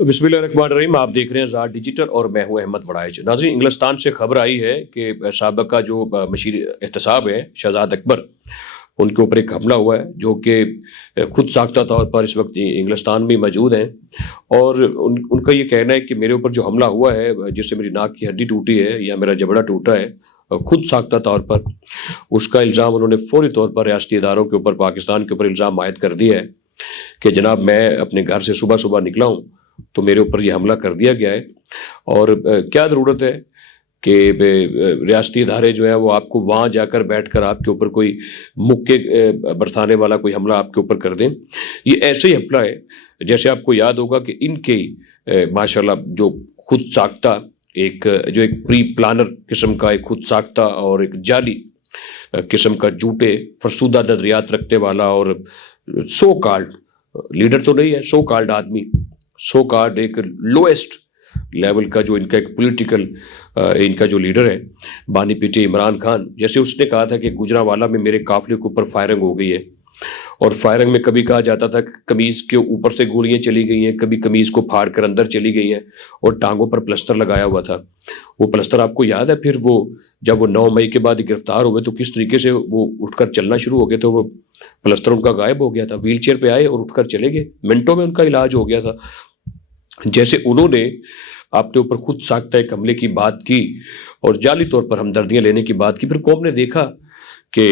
बिस्मिल्लाहिर्रहमानिर्रहीम। आप देख रहे हैं ज़ाद डिजिटल और मैं हूं अहमद वड़ाइच। नाज़रीन, इंग्लिस्तान से खबर आई है कि साबिक़ा जो मशीर एहतसाब है शहजाद अकबर, उनके ऊपर एक हमला हुआ है जो कि खुद साख्ता तौर पर इस वक्त इंग्लिस्तान में मौजूद हैं। और उनका ये कहना है कि मेरे ऊपर जो हमला हुआ है, जिससे मेरी नाक की हड्डी टूटी है या मेरा जबड़ा टूटा है, खुद साख्ता तौर पर, उसका इल्ज़ाम उन्होंने फौरी तौर पर रियासती इदारों के ऊपर, पाकिस्तान के ऊपर इल्ज़ाम आयद कर दिया है कि जनाब मैं अपने घर से सुबह सुबह निकला हूँ तो मेरे ऊपर ये हमला कर दिया गया है। और क्या ज़रूरत है कि रियासती इदारे जो है वो आपको वहाँ जाकर बैठकर आपके ऊपर कोई मुक्के बरसाने वाला कोई हमला आपके ऊपर कर दें। ये ऐसे ही हमला है जैसे आपको याद होगा कि इनके माशाल्लाह जो खुद साख्ता एक प्री प्लानर किस्म का एक खुद साख्ता और एक जाली किस्म का झूठे फरसूदा नजरियात रखने वाला और सो कॉल्ड लीडर तो नहीं है, सो कॉल्ड आदमी, सो कॉल्ड एक लोएस्ट लेवल का जो इनका एक पॉलिटिकल इनका जो लीडर है बानी पीटे इमरान खान, जैसे उसने कहा था कि गुजरांवाला में मेरे काफिले के ऊपर फायरिंग हो गई है। और फायरिंग में कभी कहा जाता था कि कमीज के ऊपर से गोलियां चली गई हैं, कभी कमीज को फाड़ कर अंदर चली गई हैं और टांगों पर प्लस्तर लगाया हुआ था। वो प्लस्तर आपको याद है? फिर वो जब वो 9 मई के बाद गिरफ्तार हुए तो किस तरीके से वो उठकर चलना शुरू हो गए, तो वो प्लस्तर उनका गायब हो गया था। व्हील चेयर पे आए और उठकर चले गए, मिनटों में उनका इलाज हो गया था। जैसे उन्होंने अपने ऊपर खुद साख्ता एक हमले की बात की और जाली तौर पर हमदर्दियां लेने की बात की, फिर कौम ने देखा कि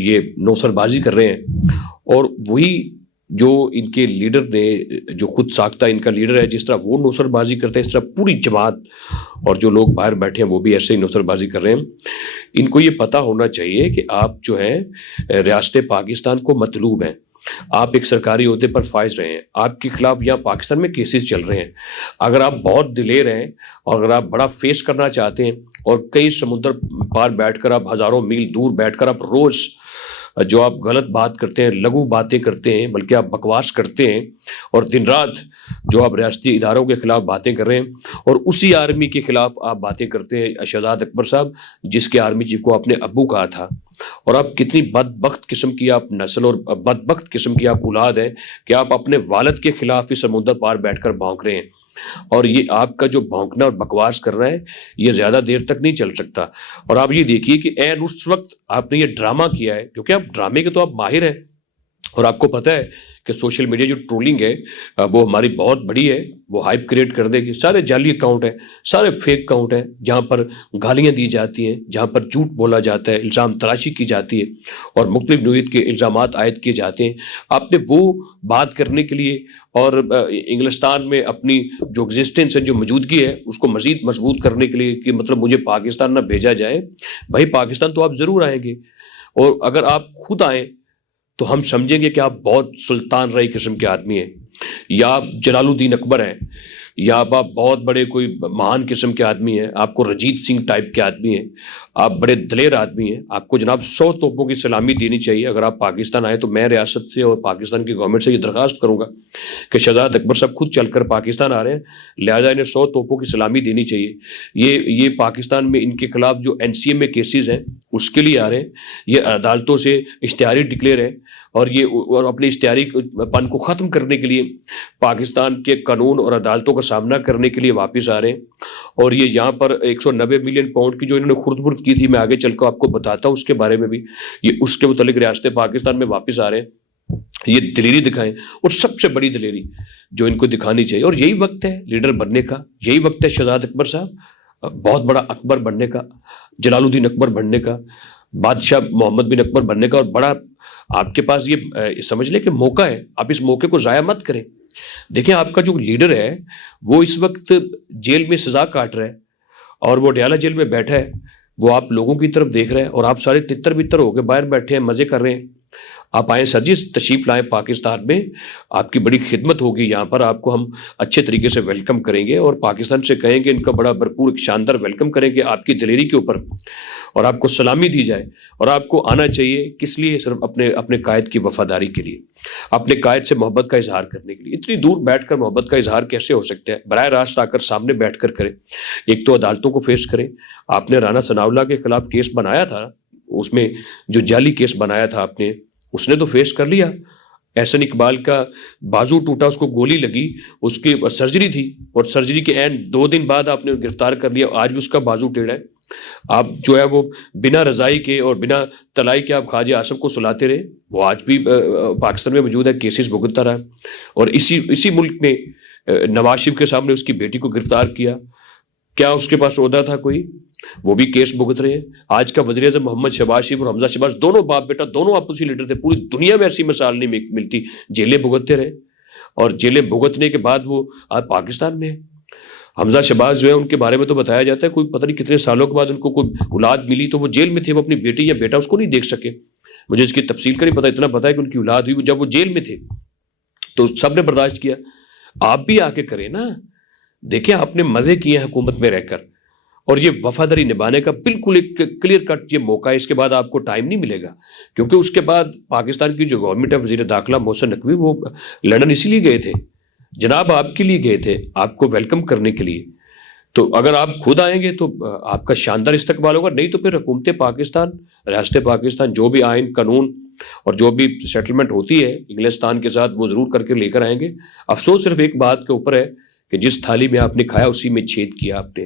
ये नौसरबाजी कर रहे हैं। और वही जो इनके लीडर ने, जो खुद साख्ता इनका लीडर है, जिस तरह वो नौसरबाजी करते हैं, इस तरह पूरी जमात और जो लोग बाहर बैठे हैं वो भी ऐसे ही नौसरबाजी कर रहे हैं। इनको ये पता होना चाहिए कि आप जो है रियासत पाकिस्तान को मतलूब हैं, आप एक सरकारी ओहदे पर फाइज रहे हैं, आपके खिलाफ यहाँ पाकिस्तान में केसेस चल रहे हैं। अगर आप बहुत दिलेर हैं और अगर आप बड़ा फेस करना चाहते हैं और कई समुद्र पार बैठकर, आप हजारों मील दूर बैठकर आप रोज जो आप गलत बात करते हैं, लघु बातें करते हैं, बल्कि आप बकवास करते हैं, और दिन रात जो आप रियासती इदारों के खिलाफ बातें कर रहे हैं और उसी आर्मी के खिलाफ आप बातें करते हैं, शहजाद अकबर साहब, जिसके आर्मी चीफ को आपने अब्बू कहा था। और आप कितनी बदबख्त किस्म की आप नस्ल और बदबख्त किस्म की आप औलाद है कि आप अपने वालिद के खिलाफ ही समुद्र पार बैठकर भौंक रहे हैं। और ये आपका जो भौंकना और बकवास कर रहा है, ये ज्यादा देर तक नहीं चल सकता। और आप ये देखिए कि ऐन उस वक्त आपने ये ड्रामा किया है, क्योंकि आप ड्रामे के तो आप माहिर हैं और आपको पता है कि सोशल मीडिया जो ट्रोलिंग है वो हमारी बहुत बड़ी है, वो हाइप क्रिएट कर देगी। सारे जाली अकाउंट हैं, सारे फेक अकाउंट हैं, जहाँ पर गालियाँ दी जाती हैं, जहाँ पर झूठ बोला जाता है, इल्ज़ाम तराशी की जाती है और मुख्तलिफ नौइयत के इल्ज़ामात आयद किए जाते हैं। आपने वो बात करने के लिए और इंग्लिस्तान में अपनी जो एग्जिस्टेंस है, जो मौजूदगी है, उसको मज़ीद मजबूत करने के लिए कि मतलब मुझे पाकिस्तान ना भेजा जाए। भाई पाकिस्तान तो आप ज़रूर आएंगे, और अगर आप खुद आएँ तो हम समझेंगे कि आप बहुत सुल्तान रही किस्म के आदमी हैं, या आप जलालुद्दीन अकबर हैं, या आप बहुत बड़े कोई महान किस्म के आदमी हैं, आपको रजीत सिंह टाइप के आदमी हैं, आप बड़े दलेर आदमी हैं। आपको जनाब 100 तोपों की सलामी देनी चाहिए अगर आप पाकिस्तान आए। तो मैं रियासत से और पाकिस्तान की गवर्नमेंट से ये दरख्वास्त करूंगा कि शहजाद अकबर साहब खुद चलकर पाकिस्तान आ रहे हैं, लिहाजा इन्हें 100 तोपों की सलामी देनी चाहिए। ये पाकिस्तान में इनके खिलाफ जो NCA में केसेस हैं उसके लिए आ रहे हैं, ये अदालतों से इश्तिहारी डिक्लेयर है और अपने इश्तिहारी पन को ख़त्म करने के लिए पाकिस्तान के कानून और अदालतों का सामना करने के लिए वापस आ रहे हैं। और ये यहाँ पर 190 मिलियन पाउंड की जो इन्होंने खुर्द-बुर्द की थी, मैं आगे चलकर आपको बताता हूँ उसके बारे में भी, ये उसके मुतालिक रियासत पाकिस्तान में वापस आ रहे हैं। ये दिलेरी दिखाएं, और सबसे बड़ी दिलेरी जो इनको दिखानी चाहिए, और यही वक्त है लीडर बनने का, यही वक्त है शहजाद अकबर साहब बहुत बड़ा अकबर बनने का, जलालुद्दीन अकबर बनने का, बादशाह मोहम्मद बिन अकबर बनने का। और बड़ा आपके पास ये समझ ले कि मौका है, आप इस मौके को ज़ाया मत करें। देखिए आपका जो लीडर है वो इस वक्त जेल में सजा काट रहा है और वो डयाला जेल में बैठा है, वो आप लोगों की तरफ देख रहे हैं और आप सारे तितर बितर होकर बाहर बैठे हैं, मजे कर रहे हैं। आप आए सर जी, तशरीफ लाएं पाकिस्तान में, आपकी बड़ी खिदमत होगी यहाँ पर, आपको हम अच्छे तरीके से वेलकम करेंगे और पाकिस्तान से कहेंगे इनका बड़ा भरपूर शानदार वेलकम करेंगे आपकी दिलेरी के ऊपर, और आपको सलामी दी जाए। और आपको आना चाहिए किस लिए? सिर्फ अपने कायद की वफादारी के लिए, अपने कायद से मोहब्बत का इजहार करने के लिए। इतनी दूर बैठकर मोहब्बत का इजहार कैसे हो सकता है? बराह रास्त आकर सामने बैठकर करें। एक तो अदालतों को फेस करें। आपने राना सनाउल्लाह के खिलाफ केस बनाया था, उसमें जो जाली केस बनाया था आपने, उसने तो फेस कर लिया। احسن اقبال کا بازو ٹوٹا, اس کو گولی لگی, اس کی سرجری تھی, اور سرجری کے اینڈ 2 دن بعد آپ نے گرفتار کر لیا, آج بھی اس کا بازو ٹیڑھا ہے. آپ جو ہے وہ بنا رضائی کے اور بنا تلائی کے آپ خواجہ آصف کو سلاتے رہے, وہ آج بھی پاکستان میں موجود ہے, کیسز بھگتتا رہا. اور اسی ملک میں نواز شریف کے سامنے اس کی بیٹی کو گرفتار کیا, کیا اس کے پاس عہدہ تھا کوئی؟ وہ بھی کیس بھگت رہے ہیں. آج کا وزیر اعظم محمد شہباز شریف اور حمزہ شہباز دونوں باپ بیٹا دونوں آپسی لیڈر تھے, پوری دنیا میں ایسی مثال نہیں ملتی, جیلیں بھگتتے رہے, اور جیلیں بھگتنے کے بعد وہ آج پاکستان میں ہے. حمزہ شہباز جو ہے ان کے بارے میں تو بتایا جاتا ہے کوئی پتہ نہیں کتنے سالوں کے بعد ان کو کوئی اولاد ملی تو وہ جیل میں تھے, وہ اپنی بیٹی یا بیٹا اس کو نہیں دیکھ سکے. مجھے اس کی تفصیل کا نہیں پتا, اتنا پتا ہے کہ ان کی اولاد ہوئی جب وہ جیل میں تھے تو سب نے برداشت کیا. آپ بھی آ کے کریں نا, دیکھیں آپ نے مزے کیے ہیں حکومت میں رہ کر, اور یہ وفاداری نبھانے کا بالکل ایک کلیئر کٹ یہ موقع ہے. اس کے بعد آپ کو ٹائم نہیں ملے گا, کیونکہ اس کے بعد پاکستان کی جو گورنمنٹ ہے, وزیر داخلہ محسن نقوی وہ لندن اسی لیے گئے تھے جناب, آپ کے لیے گئے تھے, آپ کو ویلکم کرنے کے لیے. تو اگر آپ خود آئیں گے تو آپ کا شاندار استقبال ہوگا, نہیں تو پھر حکومت پاکستان, ریاست پاکستان جو بھی آئین قانون اور جو بھی سیٹلمنٹ ہوتی ہے انگلستان کے ساتھ وہ ضرور کر کے لے کر آئیں گے. افسوس صرف ایک بات کے اوپر ہے کہ جس تھالی میں آپ نے کھایا اسی میں چھید کیا آپ نے.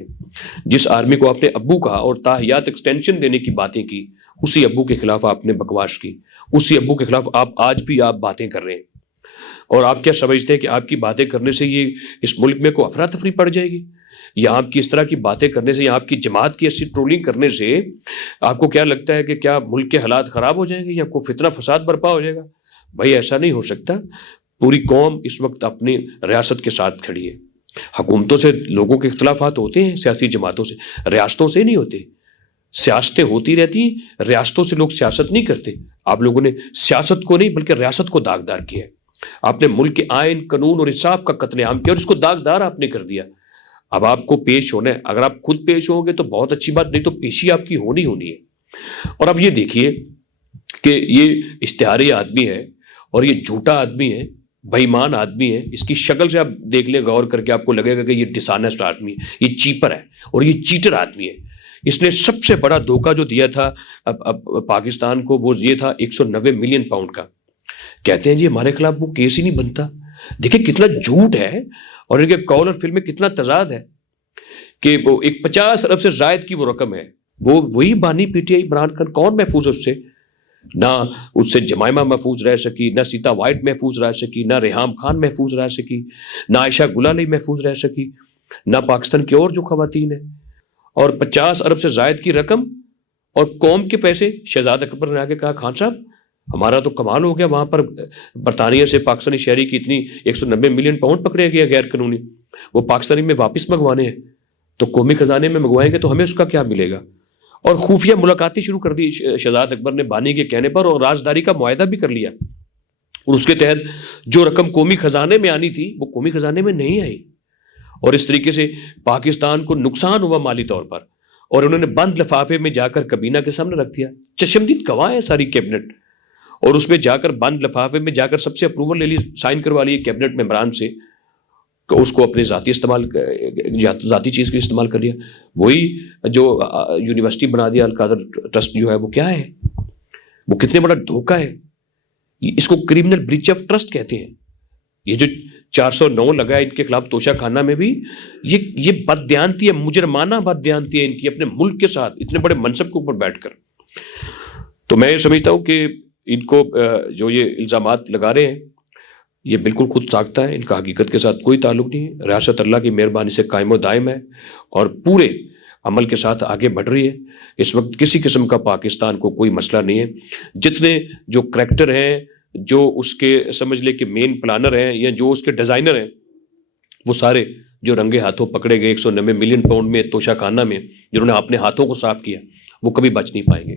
جس آرمی کو آپ نے ابو کہا اور تاحیات ایکسٹینشن دینے کی باتیں کی, اسی ابو کے خلاف آپ نے بکواس کی, اسی ابو کے خلاف آپ آج بھی آپ باتیں کر رہے ہیں. اور آپ کیا سمجھتے ہیں کہ آپ کی باتیں کرنے سے یہ اس ملک میں کوئی افراتفری پڑ جائے گی, یا آپ کی اس طرح کی باتیں کرنے سے, یا آپ کی جماعت کی ایسی ٹرولنگ کرنے سے آپ کو کیا لگتا ہے کہ کیا ملک کے حالات خراب ہو جائیں گے یا کوئی فتنہ فساد برپا ہو جائے گا؟ بھائی ایسا نہیں ہو سکتا. پوری قوم اس وقت اپنی ریاست کے ساتھ کھڑی ہے. حکومتوں سے لوگوں کے اختلافات ہوتے ہیں, سیاسی جماعتوں سے, ریاستوں سے نہیں ہوتے. سیاستیں ہوتی رہتی ہیں, ریاستوں سے لوگ سیاست نہیں کرتے. آپ لوگوں نے سیاست کو نہیں بلکہ ریاست کو داغدار کیا ہے. آپ نے ملک کے آئین قانون اور انصاف کا قتل عام کیا اور اس کو داغدار آپ نے کر دیا. اب آپ کو پیش ہونا ہے, اگر آپ خود پیش ہوں گے تو بہت اچھی بات, نہیں تو پیشی آپ کی ہونی ہے. اور اب یہ دیکھیے کہ یہ اشتہاری آدمی ہے اور یہ جھوٹا آدمی ہے, بے ایمان آدمی ہے. اس کی شکل سے آپ دیکھ لیں غور کر کے, آپ کو لگے گا کہ یہ ڈسانیسٹ آدمی ہے, یہ چیپر ہے اور یہ چیٹر آدمی ہے. اس نے سب سے بڑا دھوکہ جو دیا تھا اب پاکستان کو وہ یہ تھا 190 ملین پاؤنڈ کا. کہتے ہیں جی ہمارے خلاف وہ کیس ہی نہیں بنتا. دیکھیں کتنا جھوٹ ہے اور ان کے قول اور فعل میں کتنا تضاد ہے کہ وہ ایک 50 ارب سے زائد کی وہ رقم ہے, وہ وہی بانی P T I Imran Khan, کون محفوظ اس سے؟ نہ اس سے جمائمہ محفوظ رہ سکی, نہ سیتا وائٹ محفوظ رہ سکی, نہ ریحام خان محفوظ رہ سکی, نہ عائشہ گل علی محفوظ رہ سکی, نہ پاکستان کی اور جو خواتین ہیں. اور 50 ارب سے زائد کی رقم اور قوم کے پیسے. شہزاد اکبر نے آ کے کہا خان صاحب ہمارا تو کمال ہو گیا, وہاں پر برطانیہ سے پاکستانی شہری کی اتنی 190 ملین پاؤنڈ پکڑے گیا غیر قانونی, وہ پاکستانی میں واپس منگوانے ہیں, تو قومی خزانے میں منگوائیں گے تو ہمیں اس کا کیا ملے گا؟ اور خفیہ ملاقاتیں شروع کر دی شہزاد اکبر نے بانی کے کہنے پر, اور رازداری کا معاہدہ بھی کر لیا, اور اس کے تحت جو رقم قومی خزانے میں آنی تھی وہ قومی خزانے میں نہیں آئی, اور اس طریقے سے پاکستان کو نقصان ہوا مالی طور پر, اور انہوں نے بند لفافے میں جا کر کابینہ کے سامنے رکھ دیا. چشمدید گواہ ہے ساری کیبنٹ, اور اس میں جا کر بند لفافے میں جا کر سب سے اپروول لے لی, سائن کروا لی کیبنٹ ممبران سے, کہ اس کو اپنے ذاتی چیز کے استعمال کر لیا. وہی جو یونیورسٹی بنا دیا القادر ٹرسٹ جو ہے وہ کیا ہے, وہ کتنے بڑا دھوکہ ہے. اس کو کرمنل بریچ آف ٹرسٹ کہتے ہیں. یہ جو 409 لگا ہے ان کے خلاف توشہ خانہ میں بھی, یہ بددیانتی ہے, مجرمانہ بددیانتی ہے ان کی اپنے ملک کے ساتھ اتنے بڑے منصب کے اوپر بیٹھ کر. تو میں یہ سمجھتا ہوں کہ ان کو جو یہ الزامات لگا رہے ہیں یہ بالکل خود ساختہ ہے, ان کا حقیقت کے ساتھ کوئی تعلق نہیں ہے. ریاست اللہ کی مہربانی سے قائم و دائم ہے اور پورے عمل کے ساتھ آگے بڑھ رہی ہے. اس وقت کسی قسم کا پاکستان کو کوئی مسئلہ نہیں ہے. جتنے جو کریکٹر ہیں, جو اس کے سمجھ لے کہ مین پلانر ہیں یا جو اس کے ڈیزائنر ہیں, وہ سارے جو رنگے ہاتھوں پکڑے گئے 190 ملین پاؤنڈ میں توشہ خانہ میں, جنہوں نے اپنے ہاتھوں کو صاف کیا, وہ کبھی بچ نہیں پائیں گے.